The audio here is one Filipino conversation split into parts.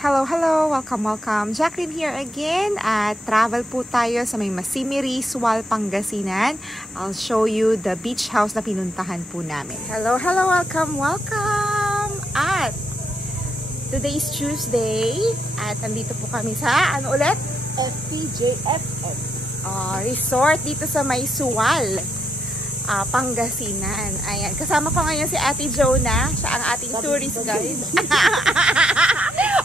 Hello, hello! Welcome, welcome! Jacqueline here again at travel po tayo sa may Masimiri, Sual, Pangasinan. I'll show you the beach house na pinuntahan po namin. Hello, hello! Welcome, welcome! At today's Tuesday at nandito po kami sa, ano ulit? FPJFM Resort dito sa may Sual, Pangasinan. Ayan, kasama ko ngayon si Ate Jonah. Siya ang ating tourist guide.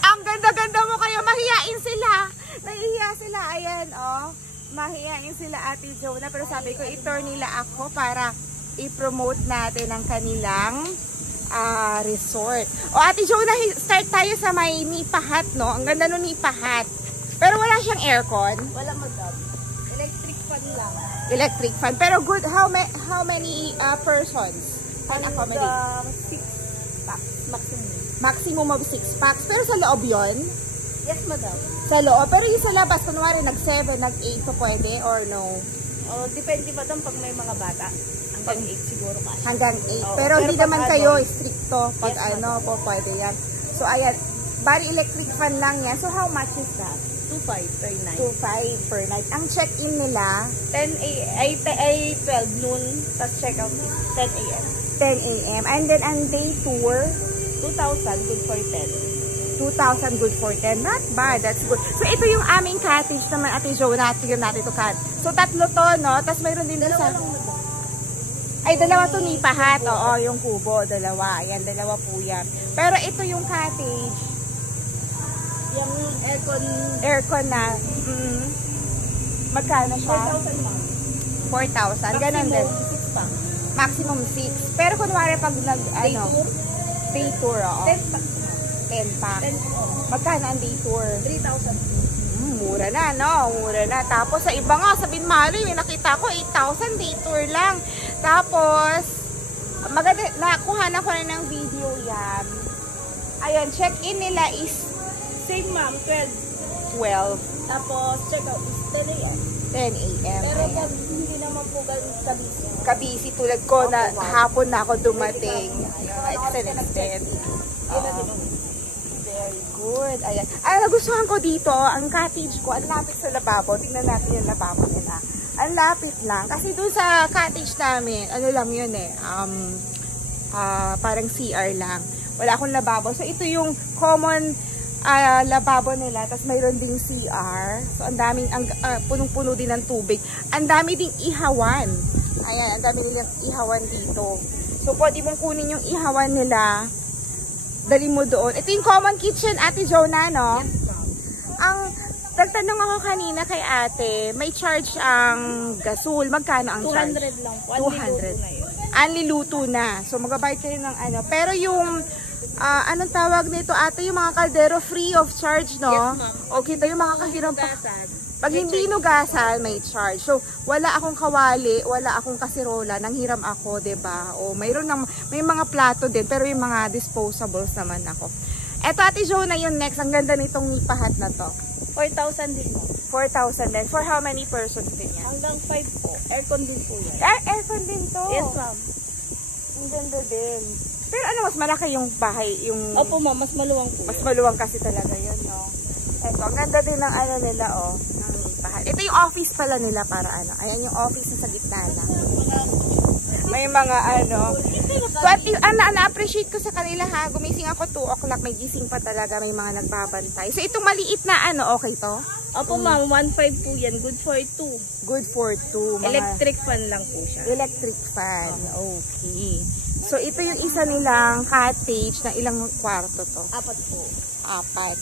Ang ganda-ganda mo kayo, mahiyain sila. Nahihiya sila, ayan, oh. Mahiyain sila Ate Jonah. Pero sabi ko, i-tour nila ako para i-promote natin ang kanilang resort. O Ate Jonah, start tayo sa may Nipahat, no? Ang ganda no Nipahat. Pero wala siyang aircon. Wala madam. Electric fan lang. Electric fan. Pero good, how many persons can accommodate? 6 packs maximum. Maximum of 6 packs. Pero sa loob yon? Yes, madam. Sa loob. Pero yung sa labas, kunwari nag-7, nag-8 pa pwede or no? Oh, depende madam pag may mga bata. Hanggang 8 siguro kasi. Hanggang 8. Oo, pero hindi naman pag kayo adult, stricto pag yes, ano madam. po pwede yan. So ayan, bali electric fan lang yan. So how much is that? 2.5 per night. 2.5 per night. Ang check-in nila 12 noon, tapos check out is 10 a.m. 10 a.m. And then ang day tour 2,000 good for 10. 2,000 good for 10. Not bad. That's good. So ito yung aming cottage naman Ate Jonah. Tignan natin ito cat. So tatlo to, no? Tapos mayroon din Dalawa sa... lang madam. Ay, dalawa to Nipahat. Oo, yung kubo. Dalawa. Ayan, dalawa po yan. Pero ito yung cottage. Yung Aircon na. Magkano siya? 4,000 ma'am. 4,000. Ganon din. 6 packs. Maximum 6. Pero kunwari pag nag, Day ano, tour? day tour, oo. 10 packs. 10 pack. 10 Magkano ang day tour? 3,000. Mura na, no? Mura na. Tapos sa iba nga, sa Binmali, may nakita ko 8,000 day tour lang. Tapos, maganda, nakuha na ko na ng video yan. Ayun, check-in nila is Same ma'am, 12. Tapos check out is 10 a.m. 10 a.m. Pero Ayan. pag hindi naman po ganun kabisi. Kabisi tulad ko na hapon na ako dumating. Excellent din. Very good. Ayan. Ay, nagustuhan ko dito, ang cottage ko, ang lapit sa lababo. Tingnan natin yung lababo nila. Ang lapit lang. Kasi doon sa cottage namin, ano lang yun eh, parang CR lang. Wala akong lababo. So, ito yung common lababo nila. Tapos mayroon ding CR. So, ang daming, punong-puno din ng tubig. Ang dami ding ihawan. Ayan, ang dami nilang ihawan dito. So, pwede mong kunin yung ihawan nila. Dali mo doon. Ito yung common kitchen, Ate Jonah, no? Ang, nagtanong ako kanina kay ate, may charge ang gasol. Magkano ang charge? 200 lang po. 200. Anliluto na. So, magabayad kayo ng ano. Pero yung, anong tawag nito ate, yung mga kaldero free of charge, no? Yes, ma'am. O kita yung mga kahirap pa. Hugasan. Pag hindi nugasan, may charge. So, wala akong kawali, wala akong kasirola, nanghiram ako, 'di ba? O may mga plato din, pero yung mga disposables naman ako. Eto Ate Jonah, yung next, ang ganda nitong Nipahat na to. 4,000 din po. 4,000 din. For how many persons din yan? Hanggang 5 po. Aircon din po yan. Aircon din to. Yes, ma'am. Ang ganda din. Pero ano, mas malaki yung bahay, yung... Opo, ma'am. Mas maluwang po. Mas maluwang kasi talaga yun, no? Eto, ang ganda din ng ano nila, oh. Ng Nipahat. Ito yung office pala nila para ano. Ayan yung office na sa gitna lang. May mga ano. So, na-appreciate ko sa kanila ha. Gumising ako 2 o'clock. May gising pa talaga. May mga nagbabantay. So, itong maliit na ano, okay to? Opo, ma'am. 1.5 po yan. Good for 2. Good for 2. Electric fan lang po siya. Electric fan. Okay. So, ito yung isa nilang cottage na ilang kwarto to? 4 po. 4.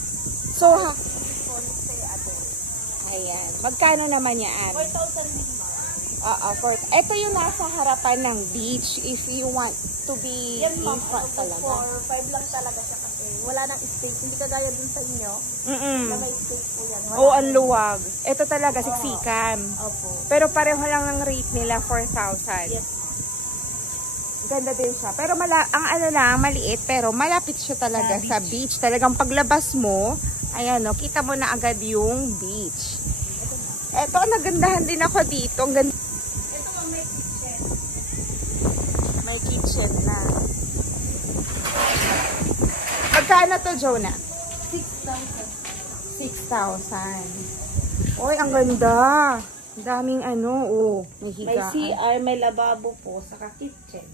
So, ha? Ayan. Magkano naman yan? 4,000 din, ma'am. Ito yung nasa harapan ng beach if you want to be Yan, in ma'am. front talaga. 4, 5 lang talaga siya kasi wala nang space. Hindi kagaya dun sa inyo. Na may space po yan. Wala Ang luwag. Ito talaga, siksikan. Opo. Pero pareho lang ng rate nila, 4,000. Yes. Ganda din siya. Pero ang ano lang, maliit, pero malapit siya talaga sa beach. Talagang paglabas mo, ayan o, kita mo na agad yung beach. Ito, nagandahan din ako dito. Ang ganda. Ito, ma'am, may kitchen. May kitchen na. Magkano to, Jonah? 6,000. Oy, ang ganda. Daming ano, oh. May May higaan. CR, may lababo po, saka kitchen.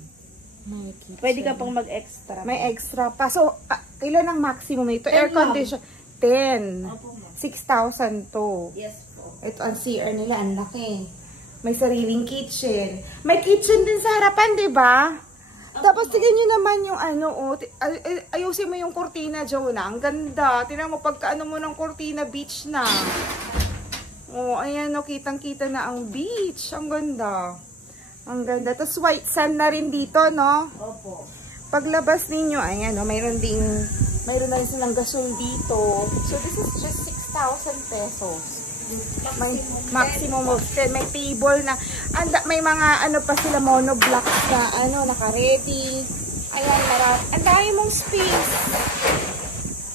May kitchen. Pwede ka pang mag-extra. May extra pa. So, kailan ang maximum ito? 10 Air lang. condition. 10. Opo, ma'am. 6,000 to. Yes po. Ito ang CR nila. Ang laki. May sariling kitchen. May kitchen din sa harapan, di ba? Tapos tingnan nyo naman yung ano, oh, ayusin mo yung cortina, Jonah. Ang ganda. Tingnan mo, pagkaano mo ng cortina, beach na. Oh, ayan, no, kitang-kita na ang beach. Ang ganda. Ang ganda. Tapos white sand na rin dito, no? Opo. Paglabas ninyo, ayan, no, mayroon na rin silang gasol dito. So, this is just 6,000 pesos. May maximum of 10. May table na, may mga ano pa sila, monoblocks na ano, naka-ready. Ayan, ang dami mong space.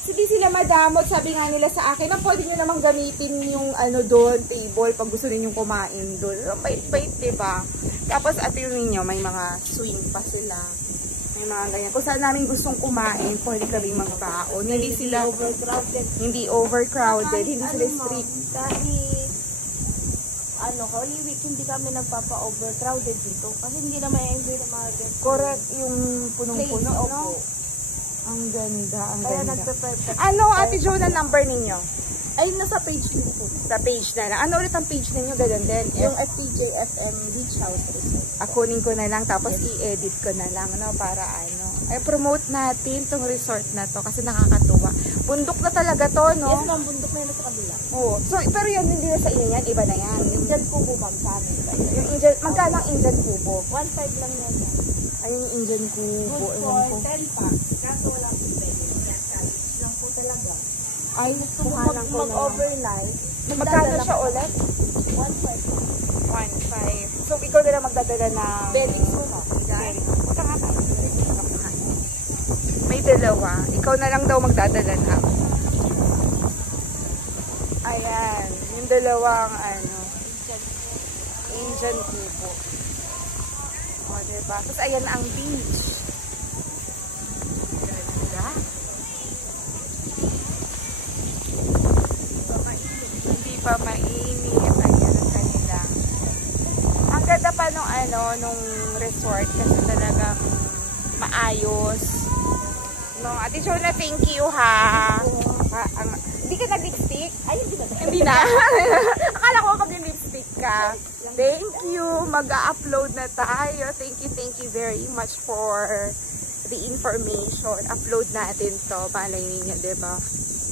Hindi sila madamot, sabi nga nila sa akin, na pwede nyo namang gamitin yung ano doon, table, pag gusto ninyong kumain doon. Bait-bait, diba? Tapos at yun ninyo, may mga swing pa sila. May mga ganyan. Kung saan namin gustong kumain, pwede kaming magbaon. Hindi sila overcrowded. Hindi overcrowded, hindi sila strict. Kahit Holy Week, hindi kami nagpapa-overcrowded dito. Kasi hindi na may-enjoy ng mga guests. Correct, yung punong-puno, no? Opo. Ang ganda, ang Kaya ganda. nagpe-perfect. Ano, Ate Jo, na number ninyo? Ay, nasa page din po. Sa page na lang. Ano ulit ang page ninyo? Ganun din. Yung FTJ FM Beach House Resort. Akunin ko na lang, tapos i-edit ko na lang, no? Para ano. Ay, promote natin tong resort na to kasi nakakatuwa. Bundok na talaga to, no? Yes, ma'am, bundok na yun sa kabila. Oo. So, pero yan, hindi na sa inyo yan. Iba na yan. Yung dyan po bumag sa amin. Yung Indian, magkano ang Indian kubo? 1.5 lang yan. Ay, yung Indian kubo. Good Ewan ko. for 10 packs. Kaso wala po pwede. Yan, college lang po talaga. Ay, kuhanan ko na. Mag-overnight. Magkano siya ulit? 1.5. 1.5. So, ikaw na lang magdadala ng... Beddings mo, ma'am. Punta nga tayo. May dalawa. Ikaw na lang daw magdadala na. Ayan. Yung dalawang ano. Asian kubo. O, diba? Tapos ayan ang beach. Ganda. Hindi pa mainit. Ayan ang kanila. Ang ganda pa nung ano, nung resort kasi talagang maayos. No, Ate Jonah, thank you ha. Hindi ka nag-lipstick? Ay, hindi na. Hindi na. Akala ko mag-lipstick ka. Thank you. Mag-upload na tayo. Thank you very much for the information. Upload natin to. Malay ninyo, diba?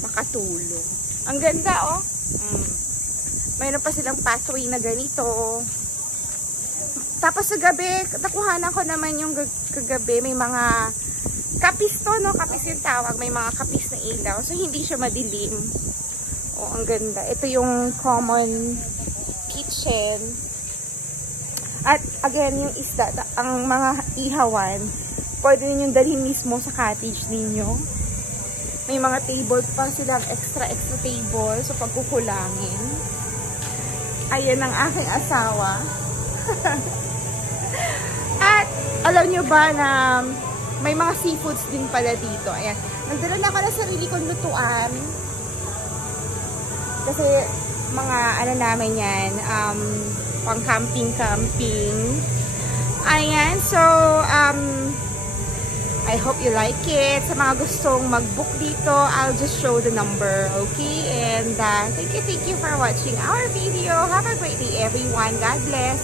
Makatulong. Ang ganda, oh. Mayroon pa silang pathway na ganito. Tapos sa gabi, nakuhanan ko naman yung kagabi. May mga kapis to, no? Kapis yung tawag. May mga kapis na ilaw. So, hindi siya madilim. Oh, ang ganda. Ito yung common kitchen. At, again, yung isda, ang mga ihawan, pwede ninyong dalhin mismo sa cottage ninyo. May mga table pa silang extra table. So, pagkukulangin. Ayan ang aking asawa. At, alam nyo ba na may mga seafoods din pala dito. Ayan. Nagdala na ako ng sarili kong lutuan. Kasi, mga ano namin yan, pang camping. Ayan. So, I hope you like it. Sa mga gustong mag-book dito, I'll just show the number. Okay? And thank you for watching our video. Have a great day, everyone. God bless.